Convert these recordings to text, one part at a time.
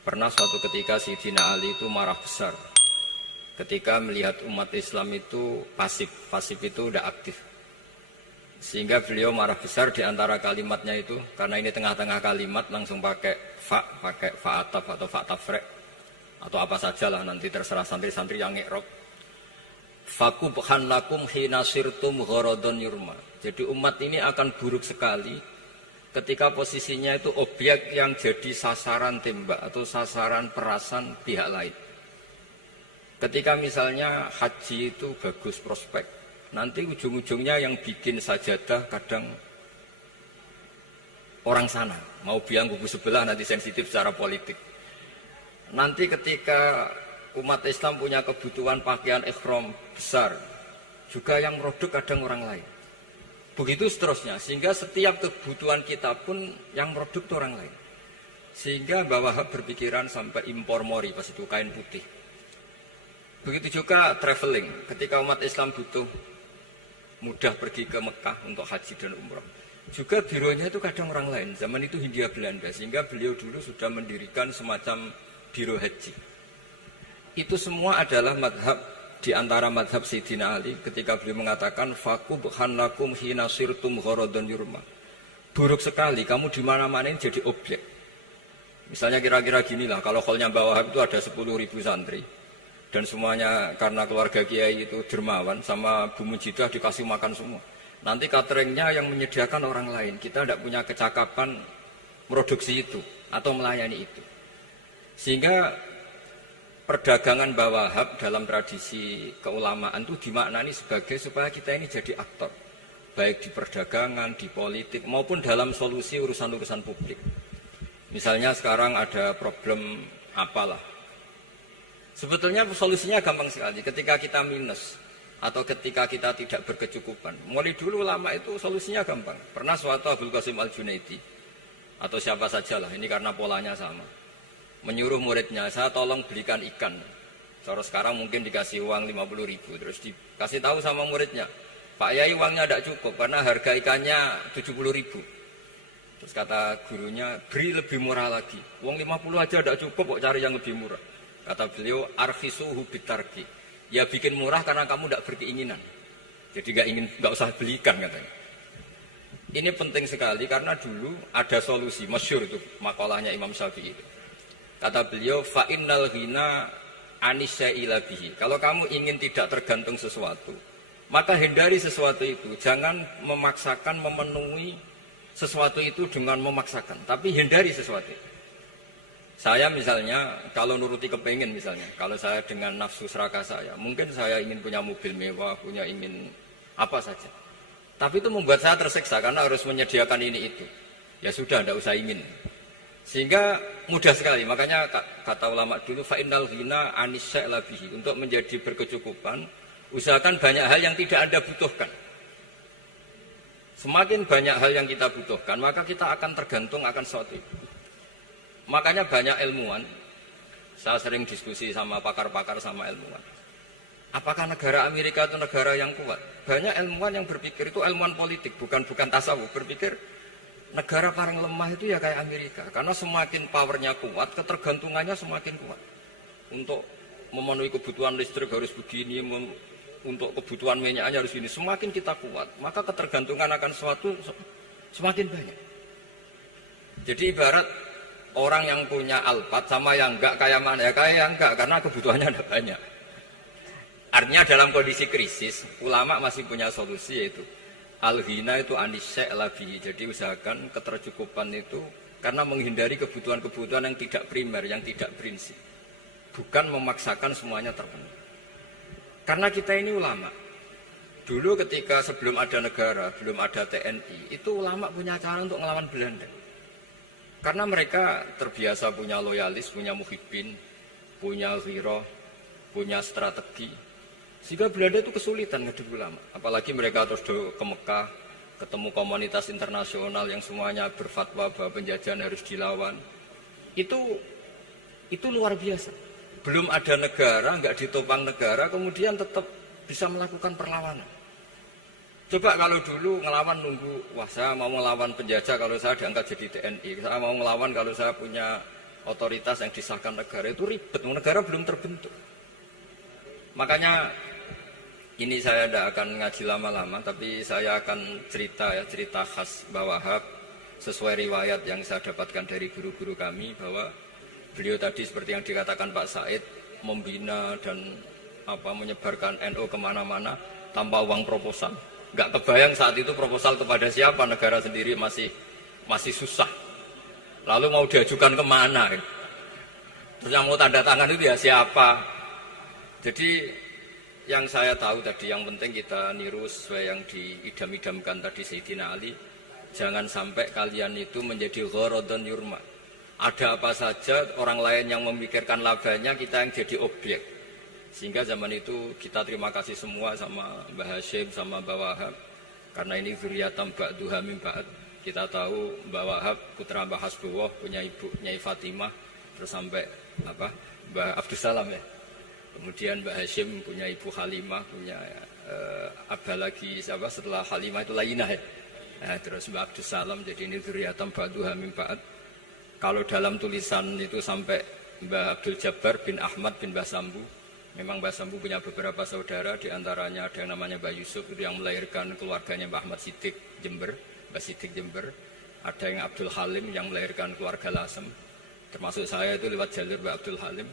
Pernah suatu ketika Sayyidina Ali itu marah besar ketika melihat umat Islam itu pasif itu udah aktif. Sehingga beliau marah besar di antara kalimatnya itu, karena ini tengah-tengah kalimat langsung pakai fa'ataf atau fa'tafrek atau apa sajalah, nanti terserah santri-santri yang ikrab. Fakubhan lakum hina sirtum gharadun yurma. Jadi umat ini akan buruk sekali ketika posisinya itu objek yang jadi sasaran tembak atau sasaran perasan pihak lain. Ketika misalnya haji itu bagus prospek, nanti ujung-ujungnya yang bikin sajadah kadang orang sana, mau bilang kubu sebelah nanti sensitif secara politik. Nanti ketika umat Islam punya kebutuhan pakaian ihram besar, juga yang produk kadang orang lain. Begitu seterusnya, sehingga setiap kebutuhan kita pun yang produk itu orang lain. Sehingga Mbah Wahab berpikiran sampai impor mori, pas itu kain putih. Begitu juga traveling, ketika umat Islam butuh mudah pergi ke Mekah untuk haji dan umrah. Juga bironya itu kadang orang lain, zaman itu Hindia Belanda, sehingga beliau dulu sudah mendirikan semacam biro haji. Itu semua adalah madhab, di antara madhab Sayyidina Ali ketika beliau mengatakan fakubhan lakum hina sirtum gharadun yurma. Buruk sekali kamu di mana-mana ini jadi objek. Misalnya kira-kira ginilah, kalau kholnya Mbah Wahab itu ada 10.000 santri dan semuanya karena keluarga kiai itu dermawan, sama Bu Mujidah dikasih makan semua. Nanti cateringnya yang menyediakan orang lain, kita tidak punya kecakapan produksi itu atau melayani itu. Sehingga perdagangan Mbah Wahab dalam tradisi keulamaan itu dimaknani sebagai supaya kita ini jadi aktor, baik di perdagangan, di politik, maupun dalam solusi urusan-urusan publik. Misalnya sekarang ada problem apalah, sebetulnya solusinya gampang sekali. Ketika kita minus atau ketika kita tidak berkecukupan, mulai dulu ulama itu solusinya gampang. Pernah suatu Abdul Qasim Al-Junaidi atau siapa sajalah, ini karena polanya sama, menyuruh muridnya, saya tolong belikan ikan. Cara sekarang mungkin dikasih uang 50.000, terus dikasih tahu sama muridnya, Pak Yai uangnya tidak cukup karena harga ikannya 70.000. Terus kata gurunya, beri lebih murah lagi. Uang 50 aja tidak cukup, kok cari yang lebih murah. Kata beliau, arkhisuhu bitarki. Ya bikin murah karena kamu tidak berkeinginan. Jadi nggak usah belikan katanya. Ini penting sekali karena dulu ada solusi, masyhur itu makalahnya Imam Syafi'i itu. Kata beliau, fa innal ghina anisyaila bihi. Kalau kamu ingin tidak tergantung sesuatu, maka hindari sesuatu itu. Jangan memaksakan memenuhi sesuatu itu dengan memaksakan, tapi hindari sesuatu itu. Saya misalnya kalau nuruti kepengin, misalnya kalau saya dengan nafsu serakah saya, mungkin saya ingin punya mobil mewah, ingin apa saja. Tapi itu membuat saya tersiksa karena harus menyediakan ini itu. Ya sudah, tidak usah ingin. Sehingga mudah sekali, makanya kata ulama dulu fa innal ghina anisyaila bihi. Untuk menjadi berkecukupan, usahakan banyak hal yang tidak Anda butuhkan. Semakin banyak hal yang kita butuhkan, maka kita akan tergantung akan sesuatu itu. Makanya banyak ilmuwan, saya sering diskusi sama pakar-pakar sama ilmuwan. Apakah negara Amerika itu negara yang kuat? Banyak ilmuwan yang berpikir itu ilmuwan politik, bukan tasawuf, berpikir negara paling lemah itu ya kayak Amerika. Karena semakin powernya kuat, ketergantungannya semakin kuat. Untuk memenuhi kebutuhan listrik harus begini, untuk kebutuhan minyaknya harus ini. Semakin kita kuat, maka ketergantungan akan sesuatu semakin banyak. Jadi ibarat orang yang punya Alphard sama yang enggak, kayak mana ya? Kayak yang enggak, karena kebutuhannya ada banyak. Artinya dalam kondisi krisis, ulama masih punya solusi, yaitu al-ghina itu anisya' labi. Jadi usahakan ketercukupan itu karena menghindari kebutuhan-kebutuhan yang tidak primer, yang tidak prinsip. Bukan memaksakan semuanya terpenuhi. Karena kita ini ulama. Dulu ketika sebelum ada negara, belum ada TNI, itu ulama punya cara untuk melawan Belanda. Karena mereka terbiasa punya loyalis, punya muhibbin, punya ghirah, punya strategi. Sehingga Belanda itu kesulitan ngadu ulama. Apalagi mereka terus ke Mekah, ketemu komunitas internasional yang semuanya berfatwa bahwa penjajahan harus dilawan. Itu luar biasa. Belum ada negara, nggak ditopang negara, kemudian tetap bisa melakukan perlawanan. Coba kalau dulu ngelawan nunggu, wah saya mau melawan penjajah kalau saya diangkat jadi TNI, saya mau melawan kalau saya punya otoritas yang disahkan negara itu ribet, negara belum terbentuk. Makanya ini saya tidak akan ngaji lama-lama, tapi saya akan cerita khas Mbah Wahab sesuai riwayat yang saya dapatkan dari guru-guru kami, bahwa beliau tadi seperti yang dikatakan Pak Said, membina dan menyebarkan NU kemana-mana tanpa uang proposal. Nggak kebayang saat itu proposal kepada siapa, negara sendiri masih susah. Lalu mau diajukan kemana? Terus yang mau tanda tangan itu ya siapa? Jadi yang saya tahu tadi, yang penting kita niru sesuai yang diidam-idamkan tadi Sayyidina Ali. Jangan sampai kalian itu menjadi gharadun yurma. Ada apa saja orang lain yang memikirkan labanya, kita yang jadi objek. Sehingga zaman itu kita terima kasih semua sama Mbah Hashim, sama Mbah Wahab. Karena ini zuriyatam ba'duha min ba'd. Kita tahu Mbah Wahab putra Mbah Hasbullah, punya ibu Nyai Fatimah, terus sampai Mbah Abdus Salam ya. Kemudian Mbah Hashim punya ibu Halimah, punya abah lagi setelah Halimah itu Lainah ya. Nah, terus Mbah Abdus Salam, jadi ini zuriyatam ba'duha min ba'd. Kalau dalam tulisan itu sampai Mbah Abdul Jabbar bin Ahmad bin Mbah Sambu. Memang Mbah Sambu punya beberapa saudara, diantaranya ada yang namanya Mbah Yusuf, itu yang melahirkan keluarganya Mbah Ahmad Siddiq Jember, Mbah Siddiq Jember. Ada yang Abdul Halim yang melahirkan keluarga Lasem, termasuk saya itu lewat jalur Mbah Abdul Halim.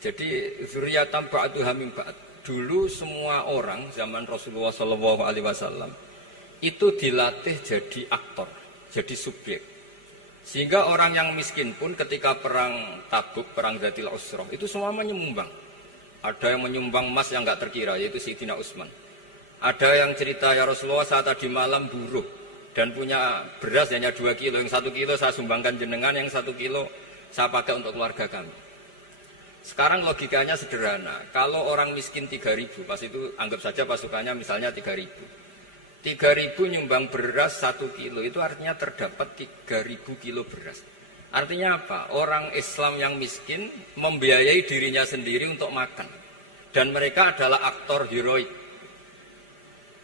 Jadi zuriyatam ba'duha min ba'd. Dulu semua orang zaman Rasulullah SAW itu dilatih jadi aktor, jadi subjek. Sehingga orang yang miskin pun ketika perang Tabuk, perang Dzatil Usrah, itu semua menyumbang. Ada yang menyumbang emas yang enggak terkira, yaitu Sayyidina Utsman. Ada yang cerita, ya Rasulullah saya tadi malam buruh dan punya beras hanya 2 kilo, yang 1 kilo saya sumbangkan jenengan, yang 1 kilo saya pakai untuk keluarga kami. Sekarang logikanya sederhana, kalau orang miskin 3.000, pas itu anggap saja pasukannya misalnya 3.000. 3.000 nyumbang beras 1 kilo, itu artinya terdapat 3.000 kilo beras. Artinya apa? Orang Islam yang miskin membiayai dirinya sendiri untuk makan. Dan mereka adalah aktor heroik.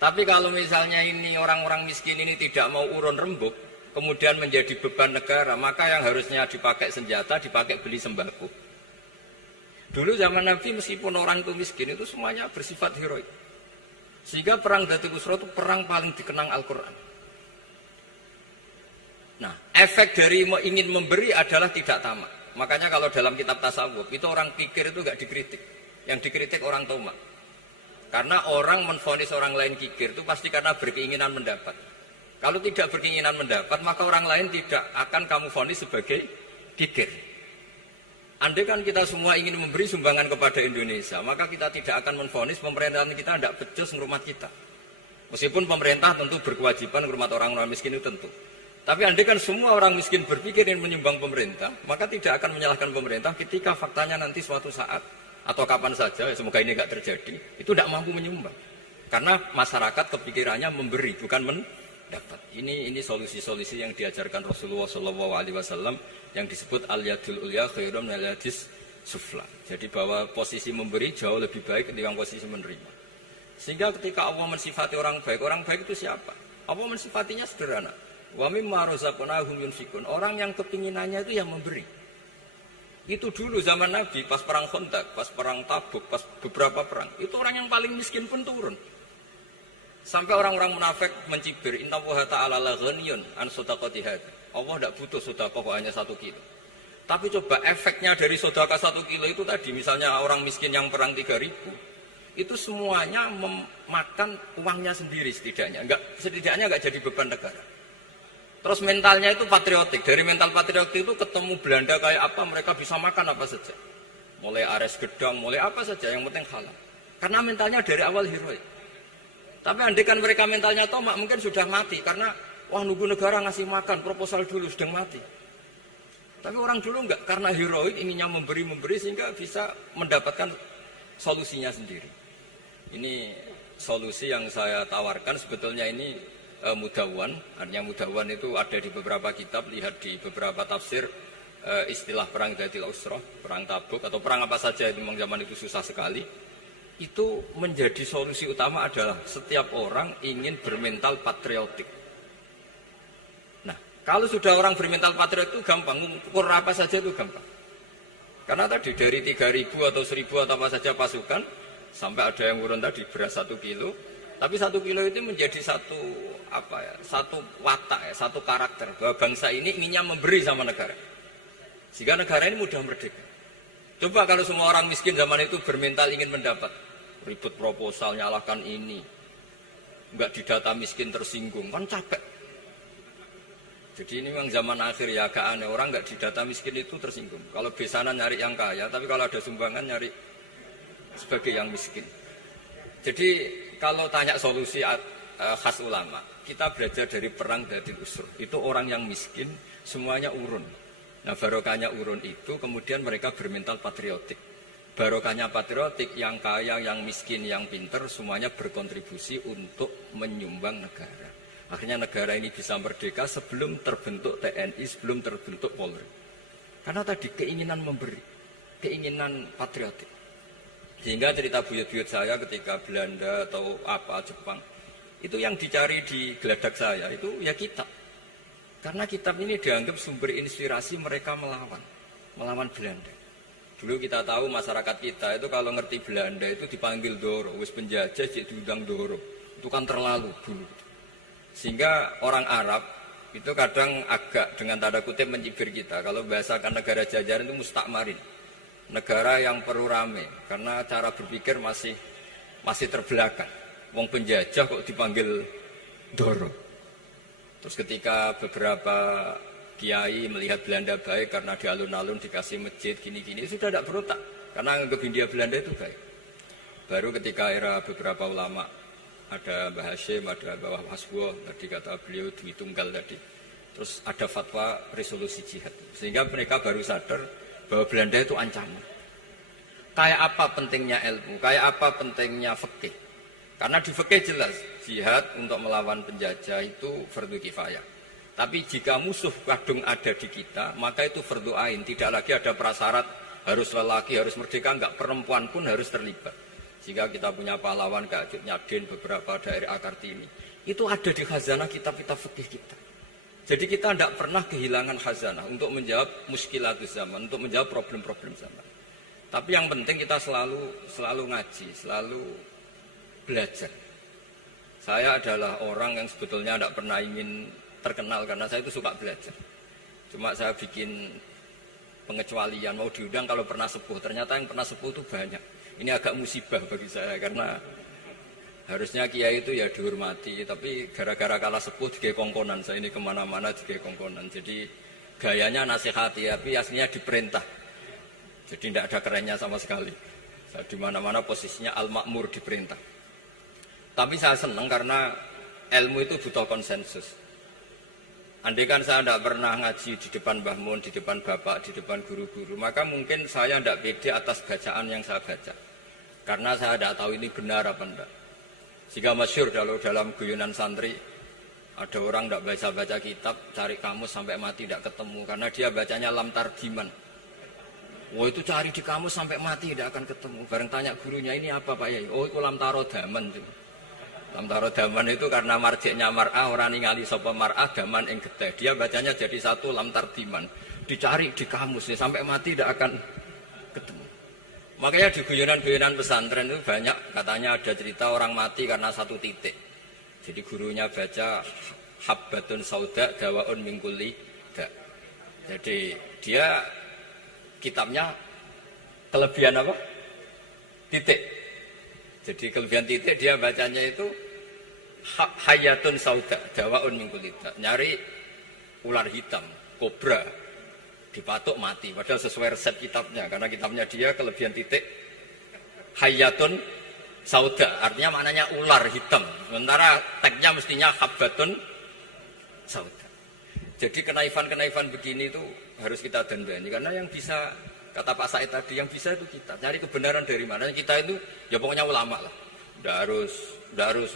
Tapi kalau misalnya ini orang-orang miskin ini tidak mau urun rembuk, kemudian menjadi beban negara, maka yang harusnya dipakai senjata, dipakai beli sembako. Dulu zaman Nabi meskipun orang itu miskin, itu semuanya bersifat heroik. Sehingga perang Dzatil Usrah itu perang paling dikenang Al-Quran. Nah, efek dari ingin memberi adalah tidak tamak. Makanya kalau dalam kitab tasawuf, itu orang kikir itu gak dikritik. Yang dikritik orang tomak. Karena orang menvonis orang lain kikir itu pasti karena berkeinginan mendapat. Kalau tidak berkeinginan mendapat, maka orang lain tidak akan kamu vonis sebagai kikir. Andai kan kita semua ingin memberi sumbangan kepada Indonesia, maka kita tidak akan menvonis pemerintahan kita tidak becus ngurmat kita. Meskipun pemerintah tentu berkewajiban ngurmat orang-orang miskin itu tentu. Tapi andai kan semua orang miskin berpikir ingin menyumbang pemerintah, maka tidak akan menyalahkan pemerintah ketika faktanya nanti suatu saat atau kapan saja, semoga ini tidak terjadi, itu tidak mampu menyumbang. Karena masyarakat kepikirannya memberi, bukan mendapat. Ini solusi-solusi yang diajarkan Rasulullah SAW yang disebut al-yadul ulya khairum al-yadis sufla. Jadi bahwa posisi memberi jauh lebih baik ketimbang posisi menerima. Sehingga ketika Allah mensifati orang baik itu siapa? Allah mensifatinya sederhana. Wa mimma razaqnahum yunfikun. Orang yang kepinginannya itu yang memberi. Itu dulu zaman Nabi, pas perang Khandaq, pas perang Tabuk, pas beberapa perang, itu orang yang paling miskin pun turun. Sampai orang-orang munafik mencibir, innallaha ta'ala la ghaniyun an shadaqati hadza. Allah tidak butuh sedekah hanya 1 kilo. Tapi coba efeknya dari sedekah 1 kilo itu tadi, misalnya orang miskin yang perang 3.000, itu semuanya memakan uangnya sendiri setidaknya nggak jadi beban negara. Terus mentalnya itu patriotik. Dari mental patriotik itu ketemu Belanda kayak apa, mereka bisa makan apa saja. Mulai ares gedang, mulai apa saja, yang penting halal. Karena mentalnya dari awal heroik. Tapi andai kan mereka mentalnya tomak, mungkin sudah mati. Karena, wah nunggu negara ngasih makan, proposal dulu, sedang mati. Tapi orang dulu enggak, karena heroik, inginnya memberi sehingga bisa mendapatkan solusinya sendiri. Ini solusi yang saya tawarkan, sebetulnya ini mudawwan. Artinya mudawwan itu ada di beberapa kitab, lihat di beberapa tafsir istilah perang Dzatil Usrah, perang Tabuk atau perang apa saja itu memang zaman itu susah sekali. Itu menjadi solusi utama adalah setiap orang ingin bermental patriotik. Nah, Kalau sudah orang bermental patriot itu gampang, ukur apa saja itu gampang. Karena tadi dari 3.000 atau 1.000 atau apa saja pasukan, sampai ada yang urun tadi beras 1 kilo, tapi 1 kilo itu menjadi satu watak, satu karakter bahwa bangsa ini inginnya memberi sama negara, sehingga negara ini mudah merdeka. Coba kalau semua orang miskin zaman itu bermental ingin mendapat, ribut proposal, nyalahkan ini, nggak didata miskin tersinggung, kan capek. Jadi ini memang zaman akhir ya agak aneh, orang nggak didata miskin itu tersinggung. Kalau besanan nyari yang kaya, tapi kalau ada sumbangan nyari sebagai yang miskin. Jadi kalau tanya solusi khas ulama, kita belajar dari perang Dhatil Usur. Itu orang yang miskin semuanya urun. Nah barokahnya urun itu kemudian mereka bermental patriotik. Barokahnya patriotik, yang kaya, yang miskin, yang pinter semuanya berkontribusi untuk menyumbang negara. Akhirnya negara ini bisa merdeka sebelum terbentuk TNI, sebelum terbentuk Polri. Karena tadi keinginan memberi, keinginan patriotik. Sehingga cerita buyut-buyut saya ketika Belanda atau Jepang, itu yang dicari di geladak saya itu ya kitab. Karena kitab ini dianggap sumber inspirasi mereka melawan Belanda. Dulu kita tahu masyarakat kita itu kalau ngerti Belanda itu dipanggil Doro, wis penjajah jadi diundang Doro. Itu kan terlalu dulu. Sehingga orang Arab itu kadang agak dengan tanda kutip mencibir kita. Kalau bahasakan negara jajahan itu mustakmarin, negara yang perlu rame karena cara berpikir masih terbelakang. Wong penjajah kok dipanggil Doro. Terus ketika beberapa kiai melihat Belanda baik karena di alun-alun dikasih masjid gini-gini, sudah tidak berontak karena anggap Hindia Belanda itu baik. Baru ketika era beberapa ulama, ada Mbah Hashim, ada Mbah Hasbuh, tadi kata beliau Dwi Tunggal tadi. Terus ada fatwa resolusi jihad. Sehingga mereka baru sadar bahwa Belanda itu ancaman. Kayak apa pentingnya ilmu, kayak apa pentingnya fikih. Karena di fikih jelas, jihad untuk melawan penjajah itu fardu kifayah. Tapi jika musuh kadung ada di kita, maka itu fardu ain. Tidak lagi ada prasyarat harus lelaki, harus merdeka, enggak, perempuan pun harus terlibat. Jika kita punya pahlawan kayak Nyadin, beberapa daerah Kartini, itu ada di khazanah kitab-kitab fikih kita. Jadi kita tidak pernah kehilangan khazanah untuk menjawab muskilatus zaman, untuk menjawab problem-problem zaman. Tapi yang penting kita selalu ngaji, selalu belajar. Saya adalah orang yang sebetulnya tidak pernah ingin terkenal karena saya itu suka belajar. Cuma saya bikin pengecualian, mau diundang kalau pernah sepuh. Ternyata yang pernah sepuh itu banyak. Ini agak musibah bagi saya karena harusnya kiai itu ya dihormati, tapi gara-gara kalah sepuh digawe kongkonan. Saya ini kemana-mana digawe kongkonan. Jadi gayanya nasihati, tapi aslinya diperintah. Jadi tidak ada kerennya sama sekali. Saya di mana-mana posisinya al-ma'mur, diperintah. Tapi saya senang karena ilmu itu butuh konsensus. Andai kan saya tidak pernah ngaji di depan Mbah Mun, di depan bapak, di depan guru-guru, maka mungkin saya tidak pede atas bacaan yang saya baca. Karena saya tidak tahu ini benar apa enggak. Jika masyhur dalam guyonan santri, ada orang tidak baca-baca kitab, cari kamus sampai mati tidak ketemu. Karena dia bacanya lam tarjiman. Wah itu cari di kamus sampai mati tidak akan ketemu. Bareng tanya gurunya, ini apa Pak Yai? Oh itu lam tarodaman. Lam tarodaman itu karena marjiknya mar'ah, orang ningali sapa mar'ah daman ing getih. Dia bacanya jadi satu lam tarjiman. Dicari di kamus, sampai mati tidak akan ketemu. Makanya di guyonan-guyonan pesantren itu banyak katanya ada cerita orang mati karena satu titik. Jadi gurunya baca habbatun sauda dawaun min kulli da. Jadi dia kitabnya kelebihan apa? Titik. Jadi kelebihan titik dia bacanya itu hayatun sauda dawaun min kulli da. Nyari ular hitam, kobra, dipatuk mati, padahal sesuai resep kitabnya, karena kitabnya dia kelebihan titik hayatun sauda, artinya maknanya ular hitam, sementara tagnya mestinya habbatun sauda. Jadi kenaifan-kenaifan begini itu harus kita dandani, karena yang bisa, kata Pak Said tadi, yang bisa itu kita cari kebenaran dari mana. Kita itu ya pokoknya ulama lah, udah harus